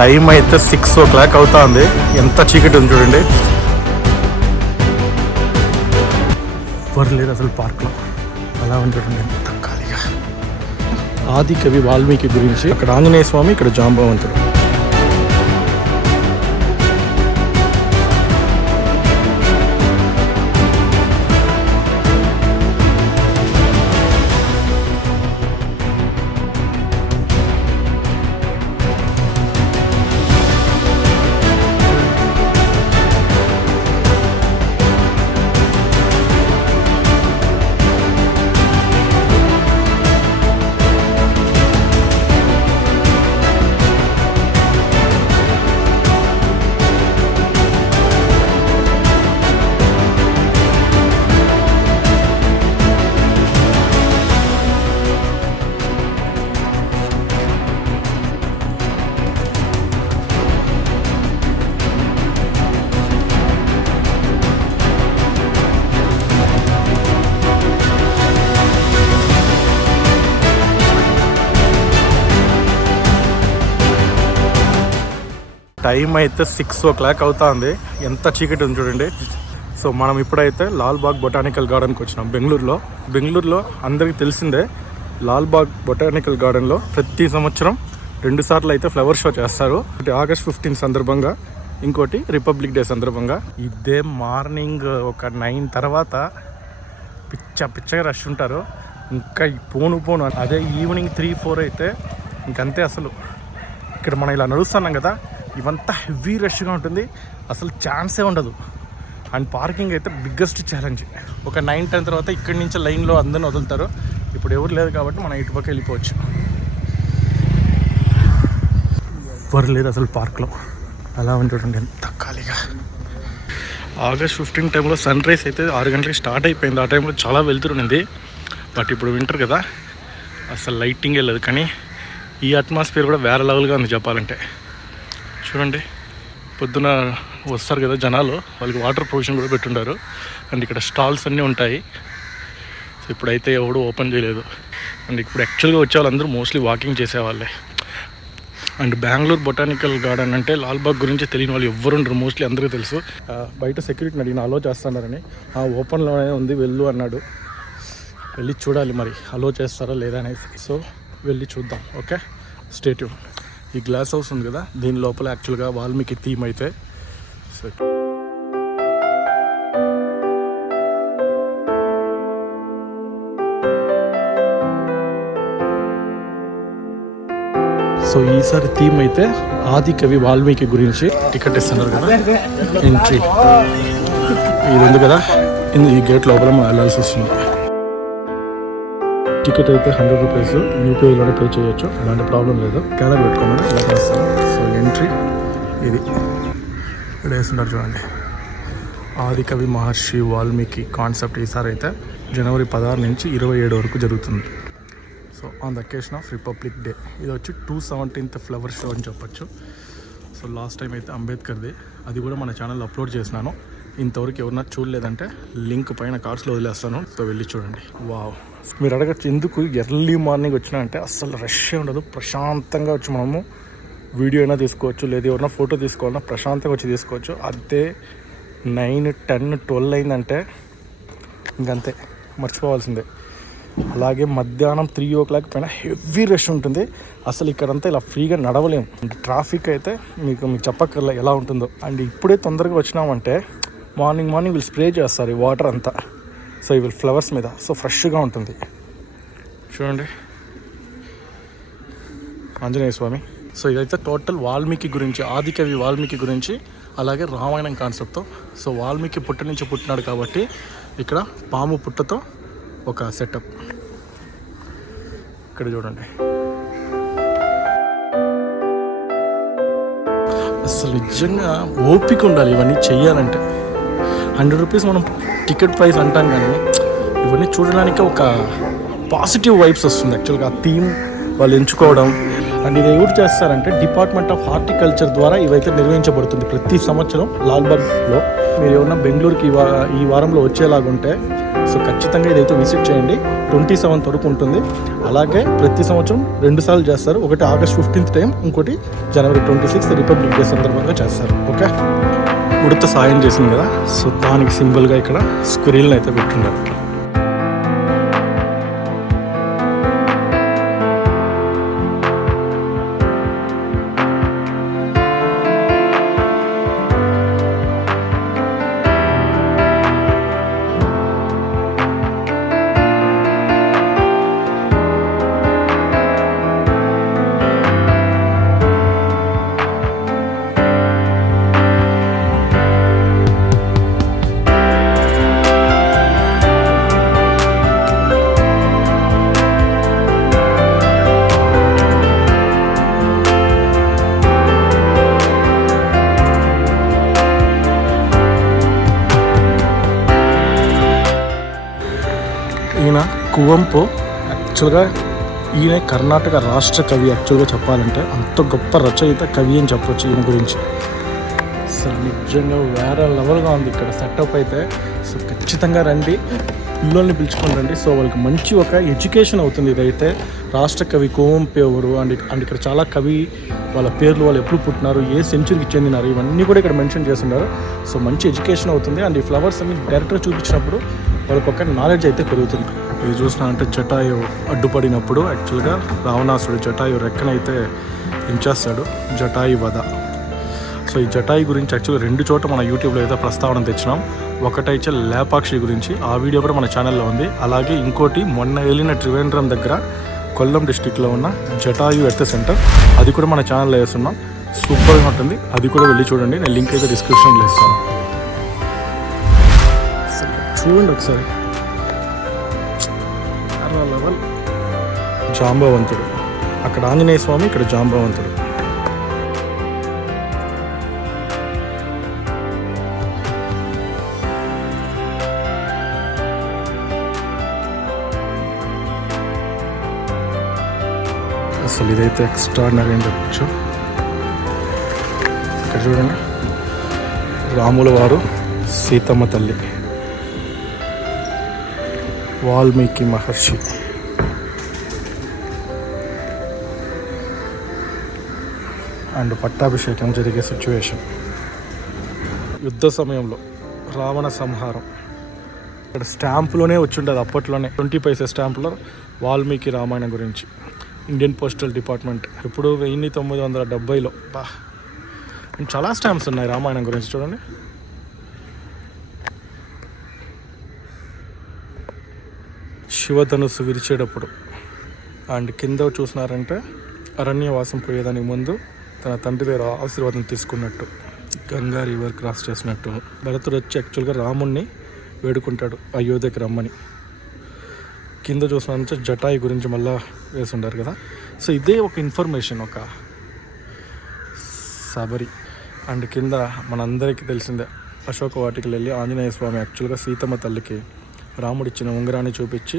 Time అయితే 6 o'clock అవుతా ఉంది. ఎంత చీకటి ఉంది చూడండి. ఎవరు లేదు అసలు పార్క్లో. అలా ఉంది చూడండి ఎంత ఖాళీగా. ఆది కవి వాల్మీకి గురించి అక్కడ ఆంజనేయ స్వామి, ఇక్కడ జాంబవంతుడు. టైం అయితే 6 o'clock అవుతా ఉంది. ఎంత చీకటి ఉంది చూడండి. సో మనం ఇప్పుడైతే లాల్బాగ్ బొటానికల్ గార్డెన్కి వచ్చినాం బెంగళూరులో అందరికీ తెలిసిందే. లాల్బాగ్ బొటానికల్ గార్డెన్లో ప్రతి సంవత్సరం 2 సార్లు అయితే ఫ్లవర్ షో చేస్తారు. ఒకటి August 15 సందర్భంగా, ఇంకోటి రిపబ్లిక్ డే సందర్భంగా. ఇదే మార్నింగ్ ఒక 9 తర్వాత పిచ్చగా రష్ ఉంటారు. ఇంకా పోను అదే ఈవినింగ్ 3-4 అయితే ఇంకంతే. అసలు ఇక్కడ మనం ఇలా నడుస్తున్నాం కదా, ఇవంతా హెవీ రష్గా ఉంటుంది, అసలు ఛాన్సే ఉండదు. అండ్ పార్కింగ్ అయితే బిగ్గెస్ట్ ఛాలెంజ్. ఒక 9-10 తర్వాత ఇక్కడి నుంచి లైన్లో అందరిని వదులుతారు. ఇప్పుడు ఎవరు లేదు కాబట్టి మనం ఇటుపక్క వెళ్ళిపోవచ్చు. ఎవరు లేదు అసలు పార్క్లో. అలా ఉంది చూడండి ఎంత ఖాళీగా. August 15 టైంలో సన్ రైజ్ అయితే 6 గంటలకి స్టార్ట్ అయిపోయింది. ఆ టైంలో చాలా వెళ్తురుంది. బట్ ఇప్పుడు వింటర్ కదా, అసలు లైటింగే లేదు. కానీ ఈ అట్మాస్ఫియర్ కూడా వేరే లెవెల్గా ఉంది చెప్పాలంటే. చూడండి, పొద్దున వస్తారు కదా జనాలు, వాళ్ళకి వాటర్ ప్రొవిజన్ కూడా పెట్టుంటారు. అండ్ ఇక్కడ స్టాల్స్ అన్నీ ఉంటాయి. సో ఇప్పుడైతే ఎవడు ఓపెన్ చేయలేదు. అండ్ ఇప్పుడు యాక్చువల్గా వచ్చే వాళ్ళందరూ మోస్ట్లీ వాకింగ్ చేసేవాళ్ళే. అండ్ బెంగళూరు బొటానికల్ గార్డెన్ అంటే లాల్బాగ్ గురించి తెలియని వాళ్ళు ఎవరు ఉండరు, మోస్ట్లీ అందరికీ తెలుసు. బయట సెక్యూరిటీని అడిగిన అలో చేస్తున్నారని. ఓపెన్లోనే ఉంది వెళ్ళు అన్నాడు. వెళ్ళి చూడాలి మరి అలో చేస్తారా లేదా అనేసి. సో వెళ్ళి చూద్దాం. Okay, stay tune. ఈ గ్లాస్ హౌస్ ఉంది కదా, దీని లోపల యాక్చువల్గా వాల్మీకి థీమ్ అయితే. సో ఈసారి థీమ్ అయితే ఆది కవి వాల్మీకి గురించి. టికెట్ ఇస్తున్నారు కదా, ఎంట్రీ ఇది ఉంది కదా, ఈ గేట్ లోపల మనం వెళ్ళాల్సి వస్తుంది. టికెట్ అయితే 100 రూపీస్, యూపీఐలోనే పే చేయొచ్చు, అలాంటి ప్రాబ్లం లేదు. క్యాలర్ పెట్టుకోమని ఇలా చేస్తాం. సో ఎంట్రీ ఇది ఇక్కడ వేస్తున్నారు చూడండి. ఆదికవి మహర్షి వాల్మీకి కాన్సెప్ట్ ఈసారి అయితే జనవరి 16 నుంచి 27 వరకు జరుగుతుంది. So on the occasion of republic day. ఇది వచ్చి 217th ఫ్లవర్ షో అని చెప్పొచ్చు. సో లాస్ట్ టైం అయితే అంబేద్కర్ది, అది కూడా మన ఛానల్లో అప్లోడ్ చేసినాను. ఇంతవరకు ఎవరన్నా చూడలేదంటే లింక్ పైన కార్డ్స్లో వదిలేస్తాను. సో వెళ్ళి చూడండి. వావ్, మీరు అడగచ్చు ఎందుకు ఎర్లీ మార్నింగ్ వచ్చినా అంటే అస్సలు రష్ ఉండదు. ప్రశాంతంగా వచ్చి మనము వీడియో అయినా తీసుకోవచ్చు, లేదా ఎవరైనా ఫోటో తీసుకోవాలన్నా ప్రశాంతంగా వచ్చి తీసుకోవచ్చు. అదే 9, 10, 12 అయిందంటే ఇంకంతే, మర్చిపోవాల్సిందే. అలాగే మధ్యాహ్నం 3 o'clock పైన హెవీ రష్ ఉంటుంది. అసలు ఇక్కడంతా ఇలా ఫ్రీగా నడవలేము. ట్రాఫిక్ అయితే మీకు చెప్పక్కర్లే ఎలా ఉంటుందో. అండ్ ఇప్పుడే తొందరగా వచ్చినామంటే మార్నింగ్ వీళ్ళు స్ప్రే చేస్తారు ఈ వాటర్ అంతా. సో ఇవి ఫ్లవర్స్ మీద, సో ఫ్రెష్గా ఉంటుంది. చూడండి ఆంజనేయ స్వామి. సో ఇదైతే టోటల్ వాల్మీకి గురించి, ఆదికవి వాల్మీకి గురించి, అలాగే రామాయణం కాన్సెప్ట్తో. సో వాల్మీకి పుట్ట నుంచి పుట్టినాడు కాబట్టి ఇక్కడ పాము పుట్టతో ఒక సెటప్. ఇక్కడ చూడండి, అసలు నిజంగా ఓపిక ఉండాలి ఇవన్నీ చెయ్యాలంటే. 100 రూపీస్ మనం టికెట్ ప్రైస్ అంటాం, కానీ ఇవన్నీ చూడడానికి ఒక పాజిటివ్ వైబ్స్ వస్తుంది యాక్చువల్గా ఆ థీమ్ వాళ్ళు ఎంచుకోవడం. అండ్ ఇది ఎవరు చేస్తారంటే డిపార్ట్మెంట్ ఆఫ్ హార్టికల్చర్ ద్వారా ఇవైతే నిర్వహించబడుతుంది ప్రతి సంవత్సరం లాల్బాగ్లో. మీరు ఏమన్నా బెంగళూరుకి ఈ వారంలో వచ్చేలాగుంటే సో ఖచ్చితంగా ఇదైతే విజిట్ చేయండి. 27th వరకు ఉంటుంది. అలాగే ప్రతి సంవత్సరం 2 సార్లు చేస్తారు. ఒకటి August 15th టైం, ఇంకోటి January 26th రిపబ్లిక్ డే సందర్భంగా చేస్తారు. ఓకే, ఉడత సాయం చేసింది కదా, సో దానికి సింబల్గా ఇక్కడ స్క్రీన్లు అయితే పెట్టున్నారు. ఈయన కువంపు. యాక్చువల్గా ఈయన కర్ణాటక రాష్ట్ర కవి. యాక్చువల్గా చెప్పాలంటే అంత గొప్ప రచయిత, కవి అని చెప్పొచ్చు ఈయన గురించి. అసలు నిజంగా వేరే లెవెల్గా ఉంది ఇక్కడ సెటప్ అయితే. సో ఖచ్చితంగా రండి, పిల్లల్ని పిలుచుకొని రండి. సో వాళ్ళకి మంచి ఒక ఎడ్యుకేషన్ అవుతుంది. ఇదైతే రాష్ట్ర కవి కువంపు ఎవరు, అండ్ ఇక్కడ చాలా కవి వాళ్ళ పేర్లు, వాళ్ళు ఎప్పుడు పుట్టినారు, ఏ సెంచురీకి చెందినారు, ఇవన్నీ కూడా ఇక్కడ మెన్షన్ చేస్తున్నారు. సో మంచి ఎడ్యుకేషన్ అవుతుంది. అండ్ ఈ ఫ్లవర్స్ అన్ని డైరెక్ట్గా చూపించినప్పుడు వాళ్ళకి ఒక నాలెడ్జ్ అయితే పెరుగుతుంది. ఇది చూసినారంటే జటాయు అడ్డుపడినప్పుడు యాక్చువల్గా రావణాసుడు జటాయు రెక్కనైతే ఎంచేస్తాడు, జటాయు వధ. సో ఈ జటాయు గురించి యాక్చువల్గా 2 చోట్ల మన యూట్యూబ్లో అయితే ప్రస్తావన తెచ్చినాం. ఒకటైతే లేపాక్షి గురించి, ఆ వీడియో కూడా మన ఛానల్లో ఉంది. అలాగే ఇంకోటి మొన్న వెళ్ళిన త్రివేంద్రం దగ్గర కొల్లం డిస్టిక్లో ఉన్న జటాయు ఎర్త్ సెంటర్, అది కూడా మన ఛానల్లో వేస్తున్నాం. సూపర్గా ఉంటుంది, అది కూడా వెళ్ళి చూడండి. నేను లింక్ అయితే డిస్క్రిప్షన్లో ఇస్తాను. చూడండి ఒకసారి, లెవెల్. జాంబవంతుడు, అక్కడ ఆంజనేయ స్వామి, ఇక్కడ జాంబవంతుడు. అసలు ఇదైతే ఎక్స్ట్రాడినరీ అని చెప్పచ్చు. ఇక్కడ చూడండి, రాముల వారు, సీతమ్మ తల్లి, వాల్మీకి మహర్షి. అండ్ పట్టాభిషేకం జరిగే సిచ్యువేషన్, యుద్ధ సమయంలో రావణ సంహారం. ఇక్కడ స్టాంపులోనే వచ్చిండదు అప్పట్లోనే, 20 పైసా స్టాంపులో వాల్మీకి రామాయణం గురించి. ఇండియన్ పోస్టల్ డిపార్ట్మెంట్ ఇప్పుడు 1970లో. అండ్ చాలా స్టాంప్స్ ఉన్నాయి రామాయణం గురించి. చూడండి, శివధనుస్సు విరిచేటప్పుడు. అండ్ కింద చూసినారంటే అరణ్యవాసం పోయేదానికి ముందు తన తండ్రి దగ్గర ఆశీర్వాదం తీసుకున్నట్టు, గంగా రివర్ క్రాస్ చేసినట్టు. భరతుడు వచ్చి యాక్చువల్గా రాముణ్ణి వేడుకుంటాడు అయోధ్యకి రమ్మని. కింద చూసినారంటే జటాయి గురించి మళ్ళీ వేసి ఉంటారు కదా. సో ఇదే ఒక ఇన్ఫర్మేషన్, ఒక సబరి. అండ్ కింద మనందరికీ తెలిసిందే, అశోక వాటికలు వెళ్ళి ఆంజనేయ స్వామి యాక్చువల్గా సీతమ్మ తల్లికి రాముడిచ్చిన ఉంగరాన్ని చూపించి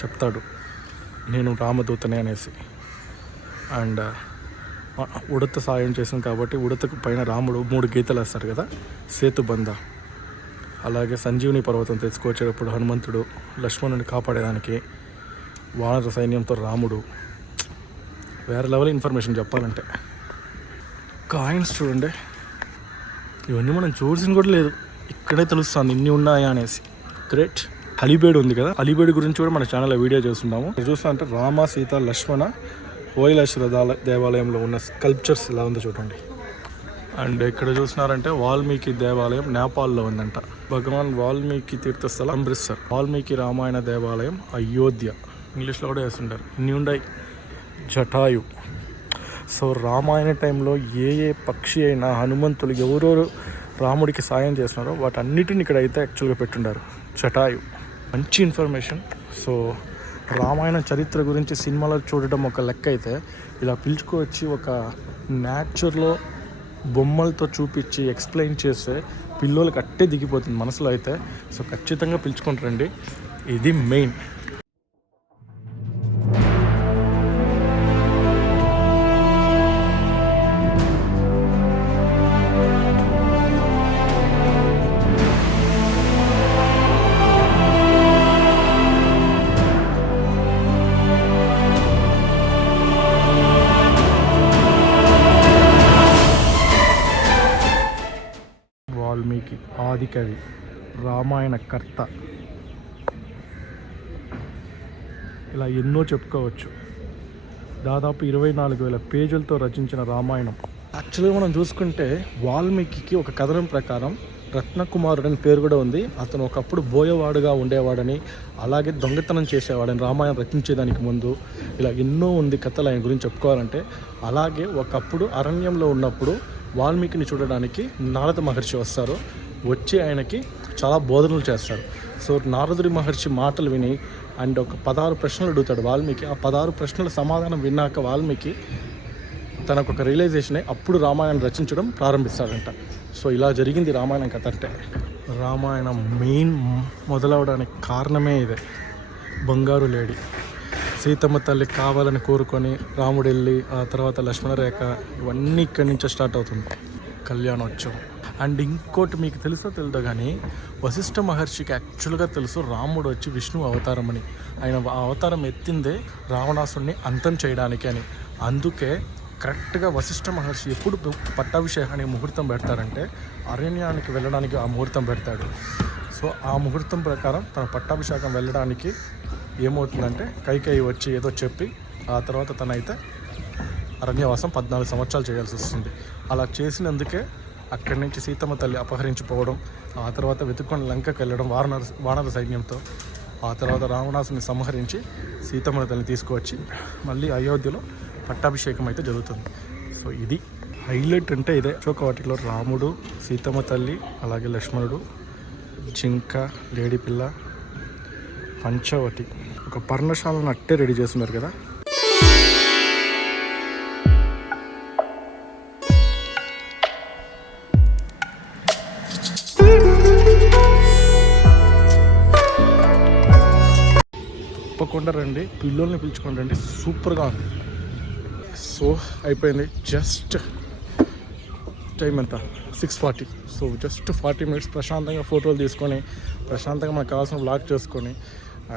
చెప్తాడు, నేను రామదూతనే అనేసి. అండ్ ఉడత సాయం చేసింది కాబట్టి ఉడతకు పైన రాముడు 3 గీతలు వేస్తారు కదా, సేతుబంధ. అలాగే సంజీవుని పర్వతం తెచ్చుకొచ్చేటప్పుడు హనుమంతుడు లక్ష్మణుని కాపాడేదానికి వానర సైన్యంతో రాముడు. వేరే లెవెల్ ఇన్ఫర్మేషన్ చెప్పాలంటే. కాయిన్స్ చూడండి, ఇవన్నీ మనం చూసిన కూడా లేదు, ఇక్కడే తెలుస్తుంది ఇన్ని ఉన్నాయా అనేసి. గ్రేట్. అలీబేడు ఉంది కదా, అలీబేడు గురించి కూడా మన ఛానల్లో వీడియో చేస్తున్నాము. చూస్తా అంటే రామ, సీత, లక్ష్మణ ఓయిలేశ్వర దేవాలయంలో ఉన్న స్కల్ప్చర్స్ ఇలా ఉంది చూడండి. అండ్ ఇక్కడ చూసినారంటే వాల్మీకి దేవాలయం నేపాల్లో ఉందంట. భగవాన్ వాల్మీకి తీర్థస్థలం అమృత్సర్. వాల్మీకి రామాయణ దేవాలయం అయోధ్య, ఇంగ్లీష్లో కూడా వేస్తుంటారు. ఇన్ని ఉన్నాయి. జటాయు. సో రామాయణ టైంలో ఏ పక్షి అయినా హనుమంతులు ఎవరెవరు రాముడికి సాయం చేస్తున్నారో వాటన్నిటిని ఇక్కడ అయితే యాక్చువల్గా పెట్టుండారు. జటాయు మంచి ఇన్ఫర్మేషన్. సో రామాయణ చరిత్ర గురించి సినిమాలో చూడడం ఒక లెక్క అయితే, ఇలా పిలుచుకొచ్చి ఒక న్యాచురల్లో బొమ్మలతో చూపించి ఎక్స్ప్లెయిన్ చేస్తే పిల్లలకి అట్టే దిగిపోతుంది మనసులో అయితే. సో ఖచ్చితంగా పిలుచుకుంటారండి, ఇది మెయిన్. వాల్మీకి ఆదికవి, రామాయణ కర్త, ఇలా ఎన్నో చెప్పుకోవచ్చు. దాదాపు 24,000 పేజీలతో రచించిన రామాయణం. యాక్చువల్గా మనం చూసుకుంటే వాల్మీకి ఒక కథనం ప్రకారం రత్నకుమారుడు అని పేరు కూడా ఉంది. అతను ఒకప్పుడు బోయవాడుగా ఉండేవాడని, అలాగే దొంగతనం చేసేవాడని రామాయణం రచించేదానికి ముందు. ఇలా ఎన్నో ఉంది కథలు ఆయన గురించి చెప్పుకోవాలంటే. అలాగే ఒకప్పుడు అరణ్యంలో ఉన్నప్పుడు వాల్మీకిని చూడడానికి నారద మహర్షి వస్తారు. వచ్చి ఆయనకి చాలా బోధనలు చేస్తారు. సో నారదుడి మహర్షి మాటలు విని అండ్ ఒక 16 ప్రశ్నలు అడుగుతాడు వాల్మీకి. ఆ 16 ప్రశ్నల సమాధానం విన్నాక వాల్మీకి తనకు ఒక రియలైజేషన్ అప్పుడు రామాయణం రచించడం ప్రారంభిస్తాడంట. సో ఇలా జరిగింది రామాయణం కథ. అంటే రామాయణం మెయిన్ మొదలవడానికి కారణమే ఇదే. బంగారు లేడి సీతమ్మ తల్లి కావాలని కోరుకొని రాముడు వెళ్ళి ఆ తర్వాత లక్ష్మణరేఖ ఇవన్నీ ఇక్కడి నుంచే స్టార్ట్ అవుతుంది కళ్యాణోత్సవం. అండ్ ఇంకోటి మీకు తెలుసో తెలియదో కానీ వశిష్ఠ మహర్షికి యాక్చువల్గా తెలుసు రాముడు వచ్చి విష్ణువు అవతారం అని. ఆయన ఆ అవతారం ఎత్తిందే రావణాసుడిని అంతం చేయడానికి అని. అందుకే కరెక్ట్గా వశిష్ఠ మహర్షి ఎప్పుడు పట్టాభిషేకానికి ముహూర్తం పెడతారంటే అరణ్యానికి వెళ్ళడానికి ఆ ముహూర్తం పెడతాడు. సో ఆ ముహూర్తం ప్రకారం తన పట్టాభిషేకం వెళ్ళడానికి ఏమవుతుందంటే కైకేయి వచ్చి ఏదో చెప్పి ఆ తర్వాత తనైతే అరణ్యవాసం 14 సంవత్సరాలు చేయాల్సి వస్తుంది. అలా చేసినందుకే అక్కడి నుంచి సీతమ్మ తల్లి అపహరించిపోవడం, ఆ తర్వాత వెతుక్కొని లంకకు వెళ్ళడం వానర సైన్యంతో, ఆ తర్వాత రావణాసుని సంహరించి సీతమ్మ తల్లిని తీసుకువచ్చి మళ్ళీ అయోధ్యలో పట్టాభిషేకం అయితే జరుగుతుంది. సో ఇది హైలైట్ అంటే ఇదే. అశోకవాటిలో రాముడు, సీతమ్మ తల్లి, అలాగే లక్ష్మణుడు, జింక, లేడిపిల్ల, పంచవటి, ఒక పర్ణశాలను అట్టే రెడీ చేస్తున్నారు కదా. తప్పకుండా రండి, పిల్లల్ని పిలుచుకొని రండి, సూపర్గా ఉంది. సో అయిపోయింది. జస్ట్ టైం ఎంత 6:40. సో జస్ట్ 40 minutes ప్రశాంతంగా ఫోటోలు తీసుకొని ప్రశాంతంగా మనకు కావాల్సిన వ్లాగ్ చేసుకొని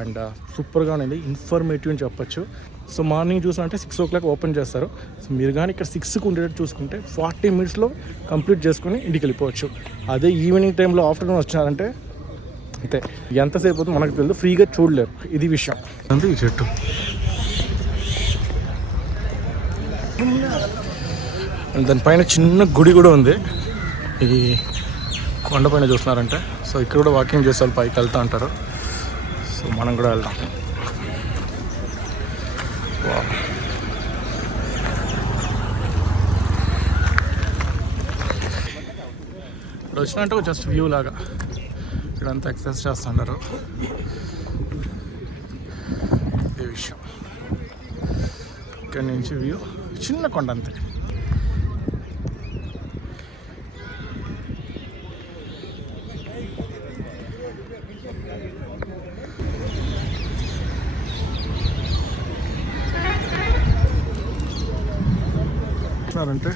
అండ్ సూపర్గా ఉంది. ఇన్ఫర్మేటివ్ అని చెప్పచ్చు. సో మార్నింగ్ చూసారంటే 6 o'clock ఓపెన్ చేస్తారు. సో మీరు కానీ ఇక్కడ 6కి ఉండేటట్టు చూసుకుంటే 40 minutesలో కంప్లీట్ చేసుకొని ఇంటికి వెళ్ళిపోవచ్చు. అదే ఈవినింగ్ టైంలో ఆఫ్టర్నూన్ వచ్చినారంటే అంతే, ఎంతసేపు అవుతుంది మనకు తెలియదు, ఫ్రీగా చూడలేరు. ఇది విషయం. అంతే ఈ చెట్టు. దానిపైన చిన్న గుడి కూడా ఉంది. ఈ కొండపైన చూస్తున్నారంటే. సో ఇక్కడ కూడా వాకింగ్ చేసే వాళ్ళు పైకి వెళ్తూ ఉంటారు. సో మనం కూడా వెళ్దాం. ఇప్పుడు వచ్చినట్టు జస్ట్ వ్యూ లాగా ఇక్కడంతా ఎక్సర్సైజ్ చేస్తుంటారు. ఈ విషయం ఇక్కడి నుంచి వ్యూ చిన్న కొండ అంతే. అంటే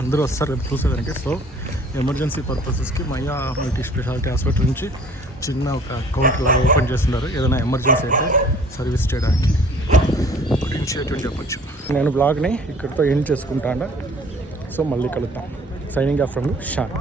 అందరూ వస్తారు కదా చూసేదానికి. సో ఎమర్జెన్సీ పర్పసెస్కి మయ్యా మల్టీ స్పెషాలిటీ హాస్పిటల్ నుంచి చిన్న ఒక కౌంటర్ లాగా ఓపెన్ చేస్తున్నారు ఏదైనా ఎమర్జెన్సీ అయితే సర్వీస్ చేయడానికి. ఒక ఇనిషియేటివ్ చెప్పొచ్చు. నేను బ్లాగ్ని ఇక్కడితో ఎండ్ చేసుకుంటాను. సో మళ్ళీ కలుద్దాం. Signing off from Shan.